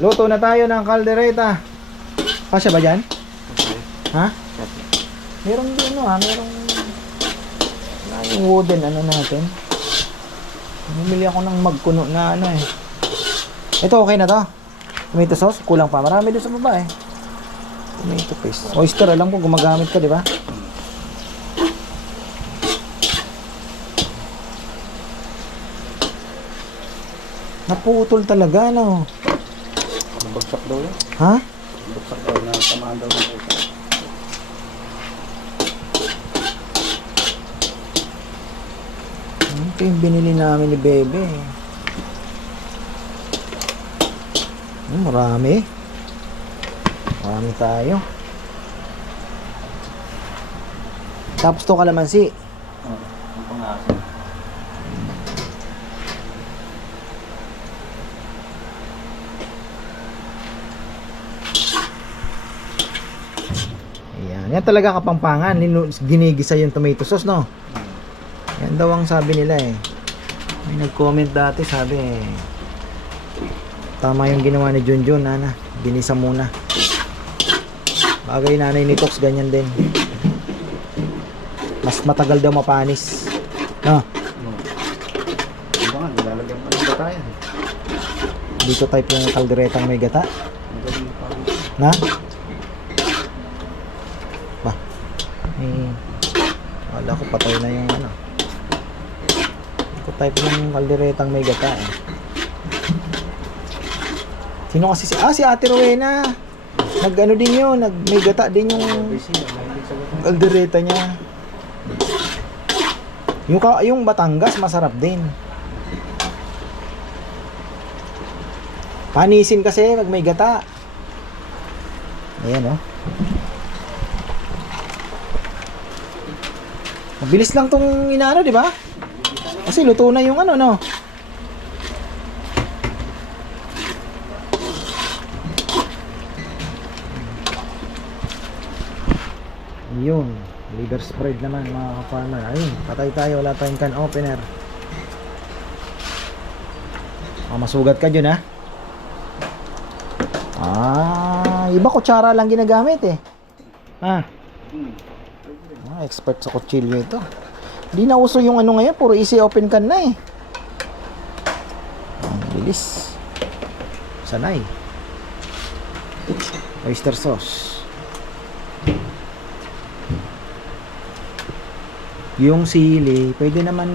Luto na tayo ng kaldereta. Kasya ba dyan? Ha? Meron din no ha, merong na yung wooden ano natin. Bumili ako ng magkuno na ano eh. Ito okay na to. Tomato sauce, kulang pa. Marami doon sa baba eh. Tomato paste. Oyster, alam ko gumagamit ka, di ba? Naputol talaga, no? Nabagsak daw yan. Ha? Nabagsak daw na tamaan daw ng pusa. Ito yung binili namin ni Bebe. Hmm, marami. Marami tayo. Tapos to kalamansi. Oh, ang pangasa. Ayan. Yan talaga kapampangan. Ginigisa yung tomato sauce, no? Yan daw ang sabi nila eh. May nag-comment dati, sabi eh. Tama yung ginawa ni Junjun, nana. Ginisa muna. Bagay nanay ni Tox, ganyan din. Mas matagal daw mapanis. No? No. Iba nga, nilalagyan pa ng batayan. Dito type yung kalderetang may gata. Na? Ba? Eh, wala ko patay na yung ano. Hindi ko type ng kalderetang may gata eh. Sino kasi si... Ah, si Ate Rowena. Nag ano din yun. Nag may gata din yung kaldereta niya. Yung, yung Batangas, masarap din. Panisin kasi pag may gata. Ayan oh. Mabilis lang tong inaano, di ba? Kasi luto na yung ano, no? Yun. Liver spread naman mga ka-farmer. Ayun, patay tayo. Wala tayong can opener. Ah, masugat ka dyan ha. Ah, iba kutsara lang ginagamit eh. Ah, Hmm. Ah expert sa kutsilyo ito. Hindi na uso yung ano ngayon, puro easy open can na eh. Ang bilis. Sanay. Oyster sauce. Yung sili, pwede naman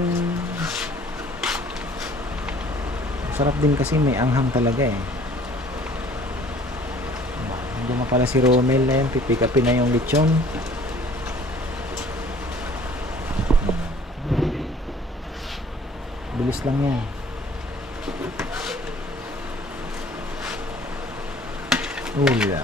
Sarap din kasi may anghang talaga eh. Hindi pala si Romel na yun, pipick upin na yung lechon. Bilis lang yan. Ula.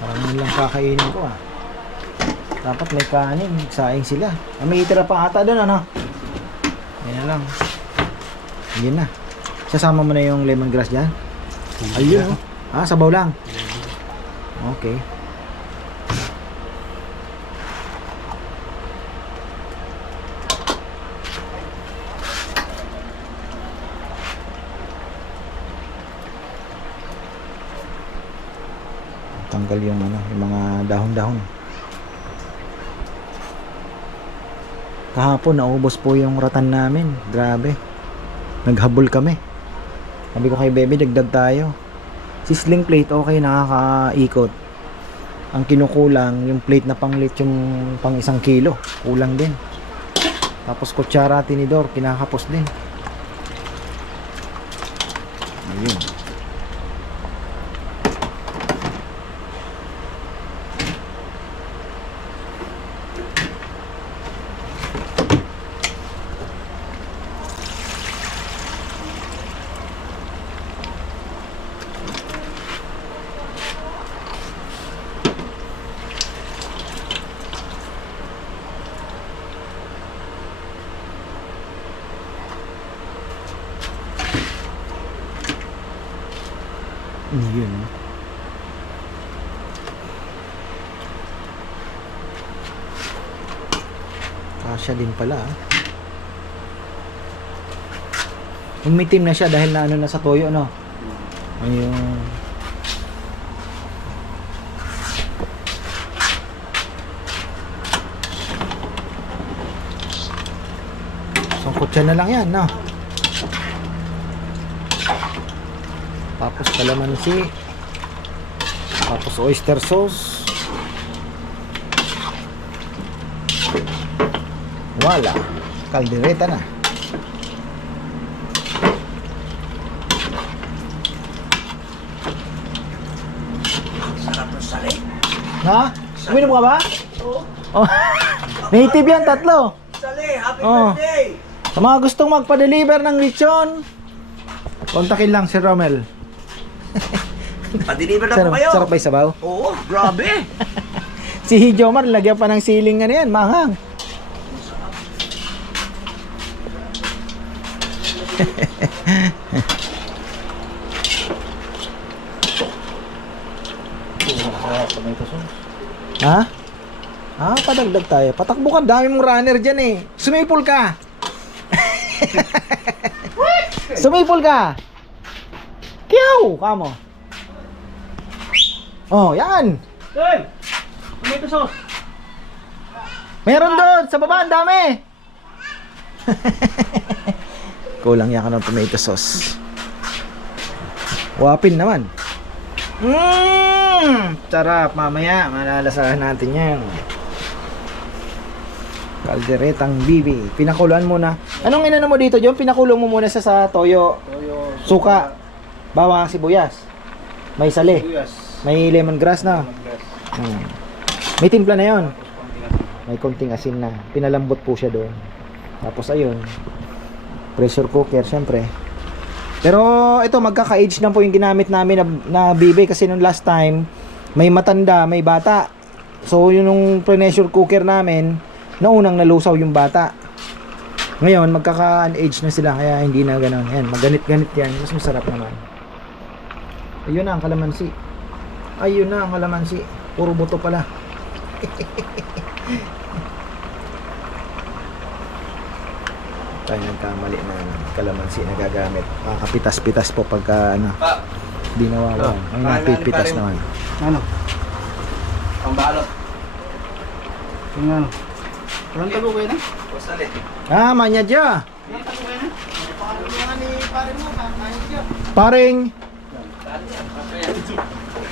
Parang yun lang kakainin ko ah. Dapat may kanin, saing sila. Ah, may itira pa ata doon ano? Yan na lang. Yan na. Sasama mo na yung lemongrass dyan? Ayun oh. Ah, sabaw lang. Okay. Tanggal yung ano, yung mga dahon-dahon. Kahapon naubos po yung ratan namin. Grabe. Naghabol kami. Sabi ko kay Bebe, dagdag tayo. Sisling plate, okay, nakakaikot. Ang kinukulang, yung plate na panglit yung pang isang kilo. Kulang din. Tapos kutsara, tinidor, kinakapos din. Ayun. Yun. Kasya din pala. ah. Umitim na siya dahil na ano na sa toyo, no? Ayun. Sangkot siya na lang yan, no? Tapos kalamansi. Tapos oyster sauce. Wala. Kaldereta na. Sarap ng sali. Ha? Uminom ka ba? Oo. Oh. Native yan, tatlo. Sali, happy Oo. birthday! Sa mga gustong magpa-deliver ng lechon, kontakin lang si Romel. Pa-deliver na Sarap, po kayo. sarap ba sabaw? Oo, grabe. Si Jomar, lagyan pa ng siling ano yan, manghang. Ha? Ah, padagdag tayo. Patakbo ka, dami mong runner dyan eh. Sumipol ka. Sumipol ka. Kiyaw, kamo. Oh, yan. Hey! Tomato sauce. Meron doon, sa baba, ang dami. Kulang yan ka ng tomato sauce. Wapin naman. Mmm! Sarap, mamaya. Malalasahan natin yan. Kalderetang bibi. Pinakuluan muna. Anong inano mo dito, John? Pinakulo mo muna sa, sa toyo. Toyo. Suka. Bawang sibuyas. May sali. Sibuyas. May lemongrass na. Lemongrass. Hmm. May timpla na yon. May konting asin na. Pinalambot po siya doon. Tapos ayun. Pressure cooker, syempre. Pero ito, magkaka-age na po yung ginamit namin na, na bibe kasi nung last time, may matanda, may bata. So yun yung pressure cooker namin, naunang nalusaw yung bata. Ngayon, magkaka-age na sila, kaya hindi na gano'n. Yan, maganit-ganit yan. Mas masarap naman. Ayun na ang kalamansi. Ayun na ang kalamansi. Puro buto pala. tayo nagkamali na kalamansi na gagamit. Makakapitas-pitas po pagka ano, di nawawala. Oh, Ayun, parang pipitas ano, naman. Ano? pambalot. Yung ano? Walang tago kayo na? O sali. Ah, manya dya. Paring.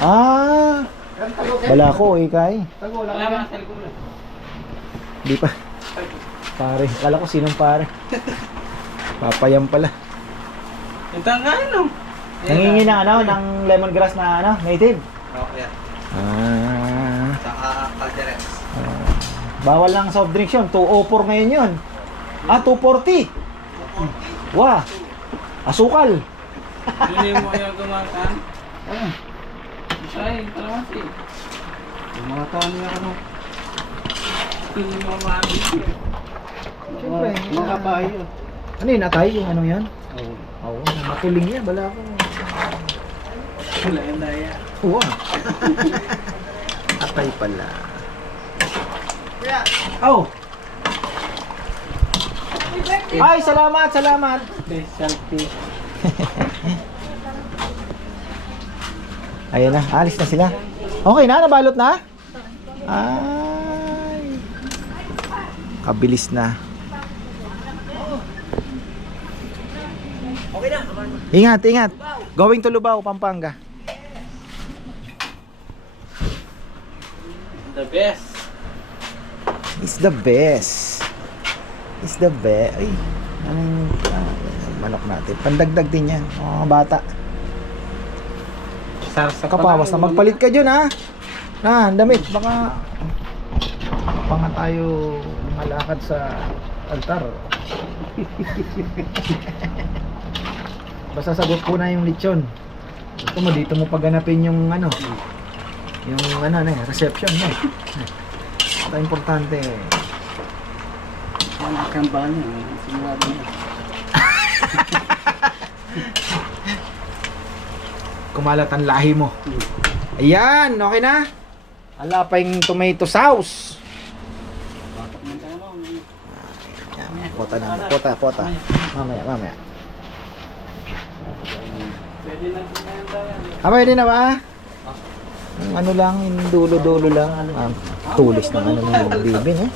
Ah, wala ko, ikay. Tago, wala kayo. Di pa. Pare, kala ko sinong pare. Papayam pala. Ito nga ano? Nangingi ng ano, ng lemongrass na ano, native. Okay. Ah, Saka kalderets. bawal lang soft drinks yun. 204 ngayon yun. Ah, 240. Wah, asukal. Hindi mo ayaw gumakan? Ano? Ay, kalawasi. Taon niya ano? Hindi mo mami. Siyempre, Mga- Mga bahay yun. Ano yun, atay? Yung ano yan? Oo. Oo, matuling yan. Bala ko. Wala yung daya. Oo. ah. atay pala. Oh! Ay, salamat, salamat. Specialty. Ayan na, alis na sila. Okay na, nabalot na? Ay. Kabilis. Okay na. Ingat, ingat. Going to Lubao, Pampanga. The best. It's the best. It's the best. Ay, anong ah, manok natin. Pandagdag din yan, mga bata. Sarsa Kapawas na magpalit ka dyan ha. Na, ang damit. Baka pa nga tayo malakad sa altar. Basta sagot ko na yung lechon. Gusto mo dito mo paghanapin yung ano. Yung ano na eh, reception mo. Ito importante. Ang niya. Simulado niya. Kumalat ang lahi mo. Ayan, okay na. Ala pa yung tomato sauce. Mo. Pota na. Pota, pota. Mamaya, mamaya. Pwede na po na yan tayo. Ah, pwede na ba? Ano lang, yung dulo-dulo lang. Ah, tulis ng ano ng bibin eh.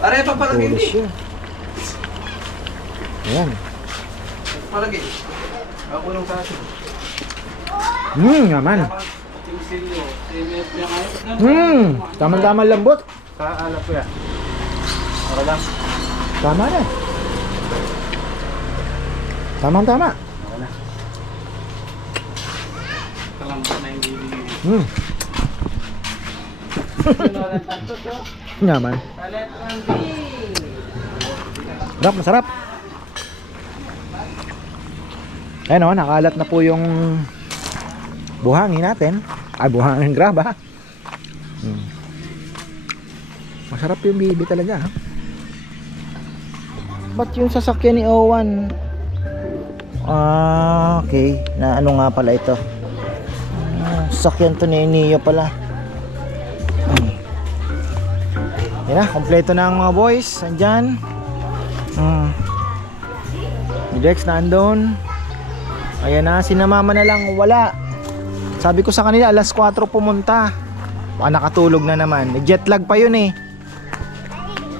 Pare, papalagay Tulis hindi. yun. Ayan. Palagay. Ako nung sa atin. Hmm, naman. Hmm, tama-tama lambot. Sa alat ko yan. Okay lang. Tama na. Tama-tama. Kalambot na yung bibigay. Hmm, naman. Sarap, masarap. Ayun o, nakalat na po yung buhangin natin. Ay, buhangin graba. Hmm. Masarap yung bibi talaga. Ba't yung sasakyan ni Owan? Ah, okay. Na ano nga pala ito? Sasakyan to ni Neo pala. Hmm. Na, kompleto na ang mga boys. Andyan. Hmm. Dex nandun. Ayan na, si na mama na lang wala. Sabi ko sa kanila alas 4 pumunta. Baka nakatulog na naman. Jet lag pa yun eh.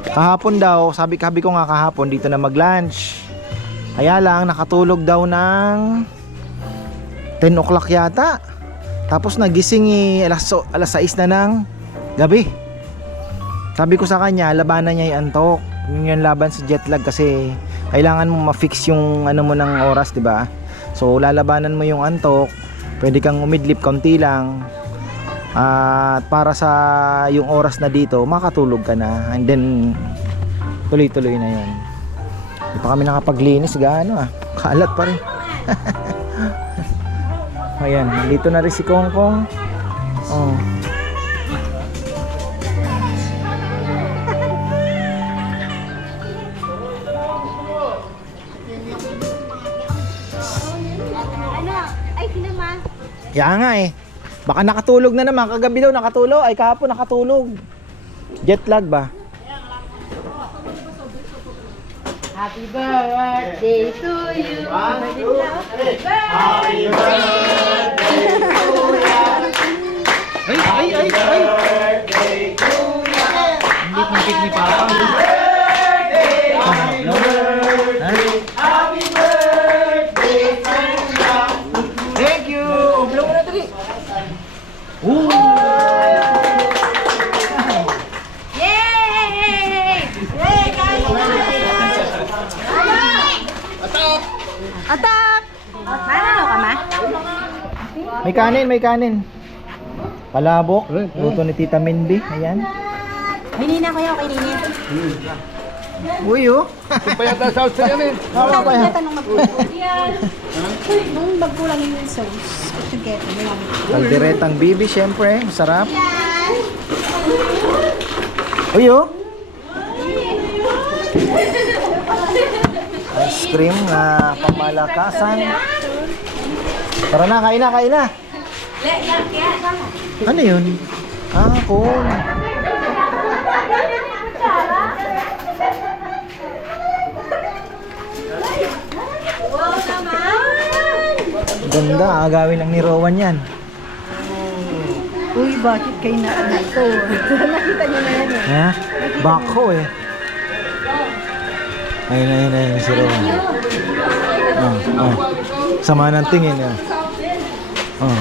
Kahapon daw, sabi kabi ko nga kahapon dito na mag-lunch. Kaya lang nakatulog daw ng 10 o'clock yata. Tapos nagising eh, alas, so- alas 6 na ng gabi. Sabi ko sa kanya, labanan niya yung antok. Yun yung laban sa jet lag kasi kailangan mo ma-fix yung ano mo ng oras, 'di ba? So lalabanan mo yung antok, pwede kang umidlip konti lang. At para sa yung oras na dito, makatulog ka na. And then tuloy-tuloy na 'yon. Hindi pa kami nakapaglinis gaano ah. Kalat pa rin. Ayan, dito na rin si. Oh. Ano? Ay, sinama. Kaya nga eh. Baka nakatulog na naman. Kagabi daw nakatulog. Ay kahapon nakatulog. Jet lag ba? Happy birthday to you. Happy Ay, ay, ay, ay. Hindi pang cake ni Papa. Happy birthday Thank you. Blow mo na dali. Ooh. Atap! Manalo ka, ma? May kanin, may kanin. Palabok. Luto ni Tita Mindy. Ayan. Hinina ko yun, kay Nini. Uy, oh. Pa yata sa Australia yan eh. Tama pa yan. Tanong magkulang. Yan. Nung magkulang yung sauce, together, malami. Kalderetang bibi, syempre. Masarap. Uy, oh. Cream na pamalakasan. Tara na, kain na, kain na. Ano yun? Ah, naman! Ganda, agawin lang ni Rowan yan. Uy, bakit kayo na ano to? Nakita niyo na yan eh. Ha? Bako eh. Ayun, ayun, ayun si Rowan. Ah, ah. Sama ng tingin. Ah. Oh.